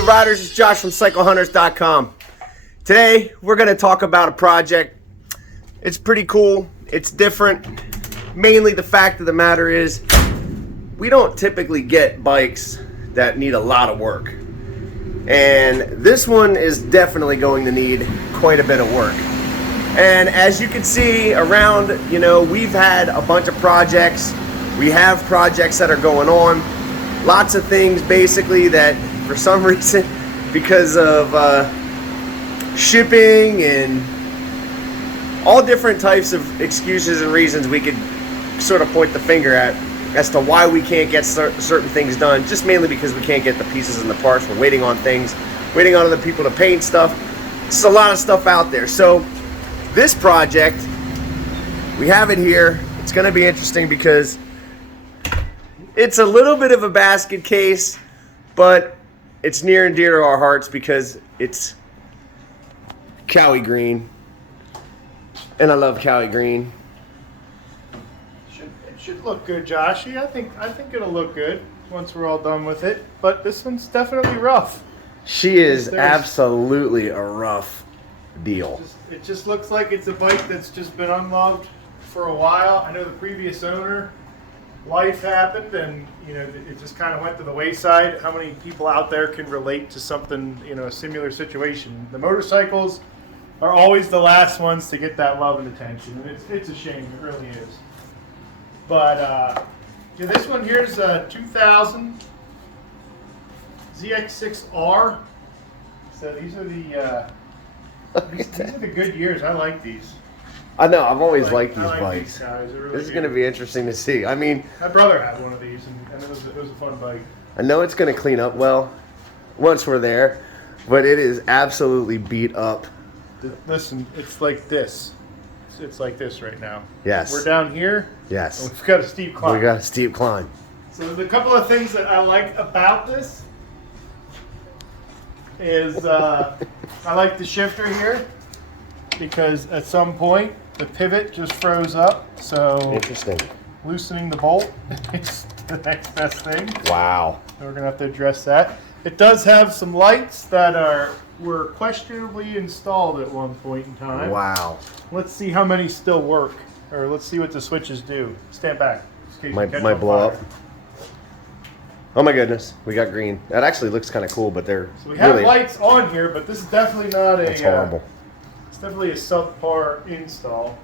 Road Riders, it's Josh from CycleHunters.com. Today we're going to talk about a project. It's pretty cool, it's different. Mainly the fact of the matter is we don't typically get bikes that need a lot of work. And this one is definitely going to need quite a bit of work. And as you can see around, we've had a bunch of projects. We have projects that are going on. Lots of things basically that for some reason, because of shipping and all different types of excuses and reasons, we could sort of point the finger at as to why we can't get certain things done, just mainly because we can't get the pieces and the parts. We're waiting on things, waiting on other people to paint stuff. There's a lot of stuff out there. So this project, we have it here. It's going to be interesting because it's a little bit of a basket case, but it's near and dear to our hearts because it's Kawi green, and I love Kawi green. It should look good, Joshy. I think it'll look good once we're all done with it. But this one's definitely rough. She is absolutely a rough deal. It just looks like it's a bike that's just been unloved for a while. I know the previous owner, life happened, and it just kind of went to the wayside. How many people out there can relate to something, a similar situation? The motorcycles are always the last ones to get that love and attention, and it's a shame. It really is. But this one here is a 2000 ZX6r. So these are these are the good years. I like these. I know, I've always liked these like bikes. These guys. Really this is going to be interesting to see. I mean, my brother had one of these, and it was a fun bike. I know it's going to clean up well once we're there, but it is absolutely beat up. Listen, it's like this. It's like this right now. Yes. We're down here. Yes. And we've got a steep climb. We got a steep climb. So there's a couple of things that I like about this. Is I like the shifter here because at some point the pivot just froze up. So interesting. Loosening the bolt is the next best thing. Wow. So we're gonna have to address that. It does have some lights that were questionably installed at one point in time. Wow. Let's see how many still work, or let's see what the switches do. Stand back. Might blow up. Oh my goodness, we got green. That actually looks kind of cool, but they're so we have lights on here, but this is definitely not That's horrible. It's definitely a subpar install.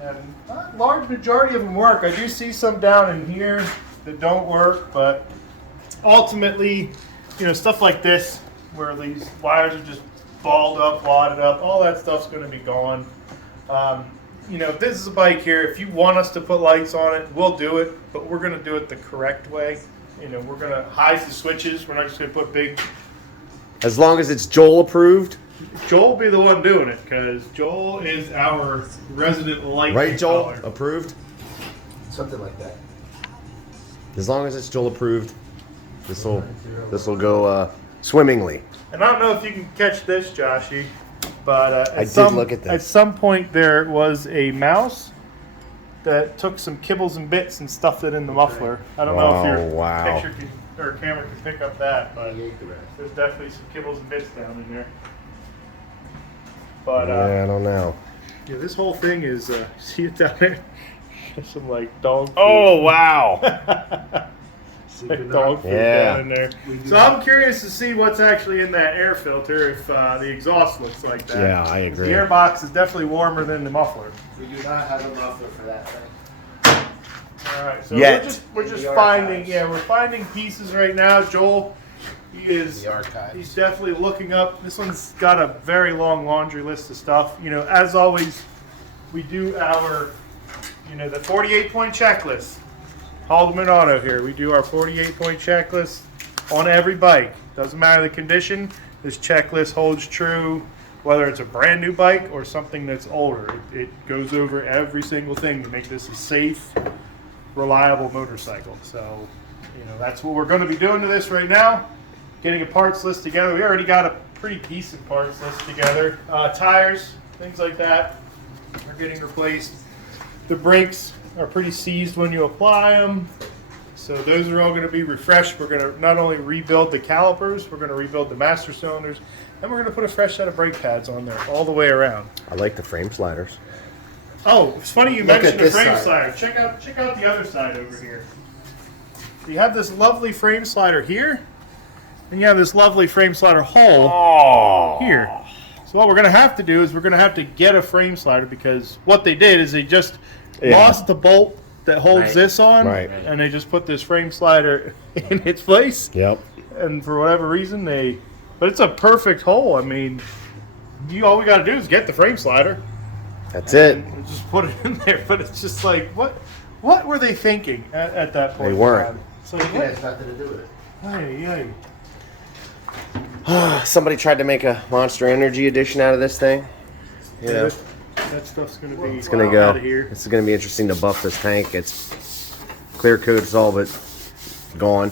And a large majority of them work. I do see some down in here that don't work, but ultimately, stuff like this, where these wires are just balled up, wadded up, all that stuff's going to be gone. If this is a bike here, if you want us to put lights on it, we'll do it, but we're going to do it the correct way. We're going to hide the switches. We're not just going to put big... As long as it's Joel approved? Joel will be the one doing it, because Joel is our resident light right, Joel? color. Approved? Something like that. As long as it's Joel approved, this will go swimmingly. And I don't know if you can catch this, Joshy, but I did look at this. At some point there was a mouse that took some kibbles and bits and stuffed it in the muffler. I don't know if your picture or camera can pick up that, but there's definitely some kibbles and bits down in there. But yeah, I don't know. Yeah, this whole thing is see it down there. Some dog food. Oh wow! Dog food down in there. So I'm curious to see what's actually in that air filter if the exhaust looks like that. Yeah, I agree. The airbox is definitely warmer than the muffler. We do not have a muffler for that thing. All right, so we're just finding we're finding pieces right now. Joel, he's definitely looking up. This one's got a very long laundry list of stuff. As always, we do our the 48-point checklist. Haldeman Auto here. We do our 48-point checklist on every bike. Doesn't matter the condition. This checklist holds true whether it's a brand new bike or something that's older. It goes over every single thing to make this a safe, reliable motorcycle. So, that's what we're going to be doing to this right now. Getting a parts list together. We already got a pretty decent parts list together. Tires, things like that are getting replaced. The brakes are pretty seized when you apply them. So those are all going to be refreshed. We're going to not only rebuild the calipers, we're going to rebuild the master cylinders, and we're going to put a fresh set of brake pads on there all the way around. I like the frame sliders. Oh, it's funny you mentioned the frame side. slider. Check out the other side over here. You have this lovely frame slider here, and you have this lovely frame slider hole here. So what we're going to have to do is we're going to have to get a frame slider, because what they did is they just lost the bolt that holds this on, and they just put this frame slider in its place. Yep. And for whatever reason, but it's a perfect hole. I mean, all we got to do is get the frame slider. That's it. And just put it in there. But it's just like, what were they thinking at that point? They weren't. So it has nothing to do with it. Somebody tried to make a Monster Energy edition out of this thing. You know, that stuff's going to be it's going to go. out of here. It's going to be interesting to buff this tank. It's clear coat's all but gone.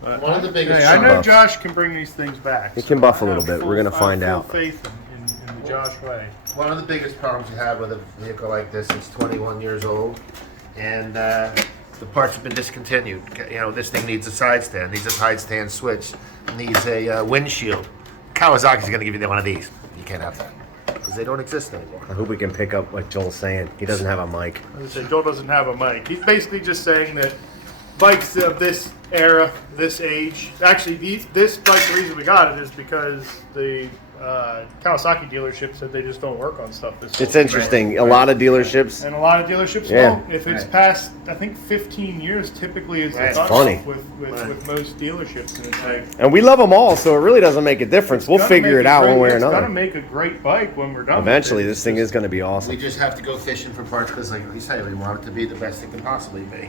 One of the biggest. I know Josh can bring these things back. It can buff a little bit. We're going to find out. Full faith in the Josh way. One of the biggest problems you have with a vehicle like this, it's 21 years old, and the parts have been discontinued. You know, this thing needs a side stand, needs a side stand switch, needs a windshield. Kawasaki's going to give you one of these. You can't have that, because they don't exist anymore. I hope we can pick up what Joel's saying. He doesn't have a mic. As I said, Joel doesn't have a mic. He's basically just saying that bikes of this era, this age, actually this bike, the reason we got it is because the Kawasaki dealership said they just don't work on stuff this It's old. interesting. A lot of dealerships. And a lot of dealerships don't. If it's past, I think 15 years typically is the cutoff funny. with most dealerships. And it's like, And we love them all, so it really doesn't make a difference. We'll figure it out one way or It's going to another. make a great bike when we're done. Eventually, with it. this thing is going to be awesome. We just have to go fishing for parts, because like we say, we want it to be the best it can possibly be.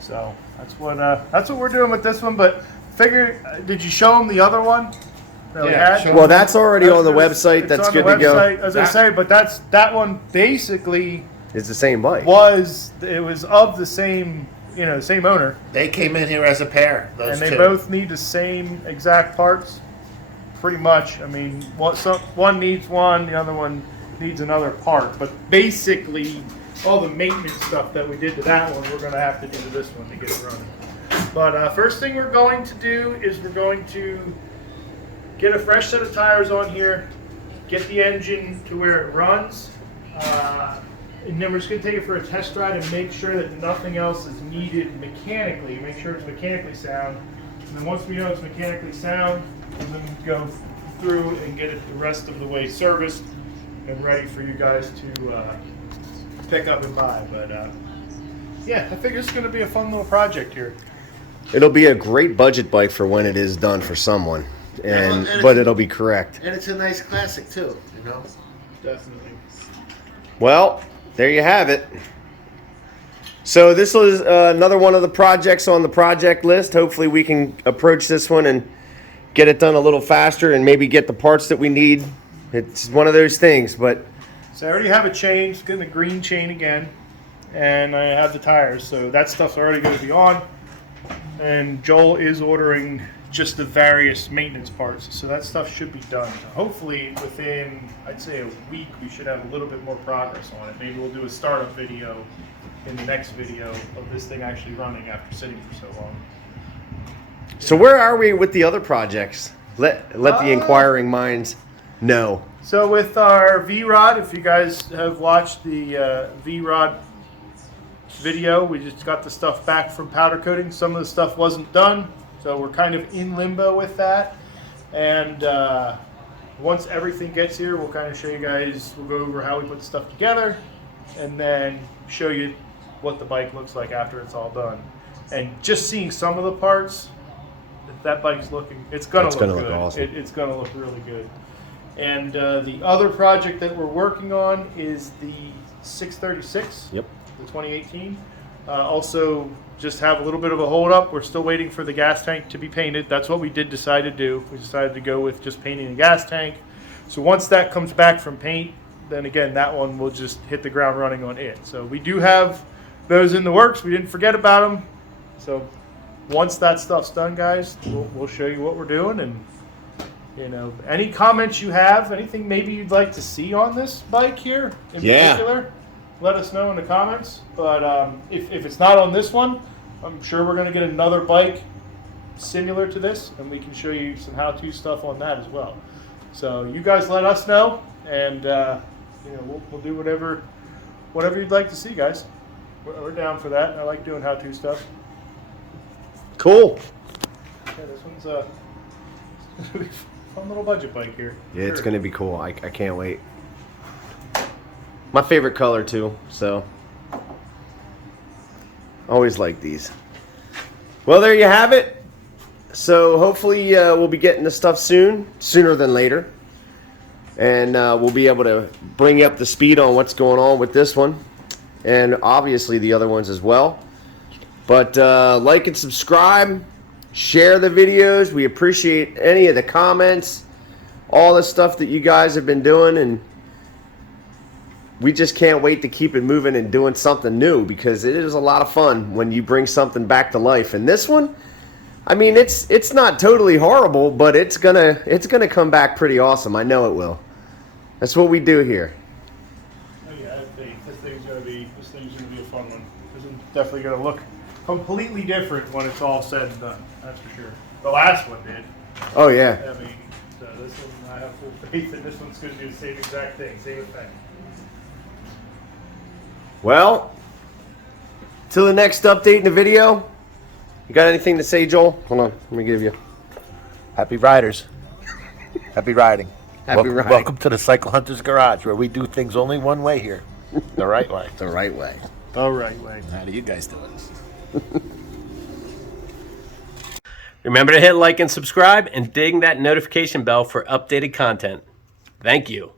So that's what we're doing with this one. But did you show them the other one that we had? Well, that's already on the website. That's good to go. As I say, but that one basically It's the same bike. was of the same same owner, They came in here as a pair, those and they two. both need the same exact parts, pretty much. I mean, one needs one, the other one needs another part, but basically all the maintenance stuff that we did to that one, we're going to have to do to this one to get it running. But first thing we're going to do is we're going to get a fresh set of tires on here, get the engine to where it runs, and then we're just going to take it for a test ride and make sure that nothing else is needed mechanically, make sure it's mechanically sound. And then once we know it's mechanically sound, we're going to go through and get it the rest of the way serviced and ready for you guys to pick up and buy. But yeah, I figure it's going to be a fun little project here. It'll be a great budget bike for when it is done for someone, but it'll be correct. And it's a nice classic too, you know. Definitely. Well, there you have it. So this was another one of the projects on the project list. Hopefully we can approach this one and get it done a little faster and maybe get the parts that we need. It's one of those things, but So I already have a chain, it's getting a green chain again, and I have the tires, so that stuff's already going to be on. And Joel is ordering just the various maintenance parts, so that stuff should be done. Hopefully within, I'd say, a week, we should have a little bit more progress on it. Maybe we'll do a startup video in the next video of this thing actually running after sitting for so long. so where are we with the other projects? Let the inquiring minds know. So with our V-Rod, if you guys have watched the V-Rod video, we just got the stuff back from powder coating. Some of the stuff wasn't done, so we're kind of in limbo with that. And once everything gets here, we'll kind of show you guys, we'll go over how we put the stuff together, and then show you what the bike looks like after it's all done. And just seeing some of the parts, that bike's looking, it's gonna look good. Awesome. It's gonna look really good. And the other project that we're working on is the 636, Yep. the 2018. Also, just have a little bit of a hold up. We're still waiting for the gas tank to be painted. That's what we did decide to do. We decided to go with just painting the gas tank. So once that comes back from paint, then again, that one will just hit the ground running on it. So we do have those in the works. We didn't forget about them. So once that stuff's done, guys, we'll show you what we're doing. And you know, any comments you have, anything maybe you'd like to see on this bike here in particular, let us know in the comments. But if it's not on this one, I'm sure we're going to get another bike similar to this, and we can show you some how-to stuff on that as well. So you guys let us know, and we'll do whatever you'd like to see, guys. We're down for that. I like doing how-to stuff. Cool. Yeah, this one's a fun little budget bike here. Yeah, it's gonna be cool. I can't wait. My favorite color too. So always like these. Well, there you have it. So hopefully we'll be getting this stuff sooner than later. And we'll be able to bring you up to speed on what's going on with this one. And obviously the other ones as well. But like and subscribe. Share the videos. We appreciate any of the comments. All the stuff that you guys have been doing. And we just can't wait to keep it moving and doing something new. Because it is a lot of fun when you bring something back to life. And this one, I mean, it's not totally horrible, but it's gonna come back pretty awesome. I know it will. That's what we do here. Oh yeah, this thing's gonna be a fun one. This is definitely gonna look completely different when it's all said and done. That's for sure. The last one did. Oh yeah. I mean, so this one I have full faith that this one's gonna do the same exact thing, same effect. Well, till the next update in the video. You got anything to say, Joel? Hold on, let me give you. Happy riders. Happy riding. Happy riding. Welcome to the Cycle Hunters Garage, where we do things only one way here. The right way. The right way. The right way. How do you guys do it? Remember to hit like and subscribe and ding that notification bell for updated content. Thank you.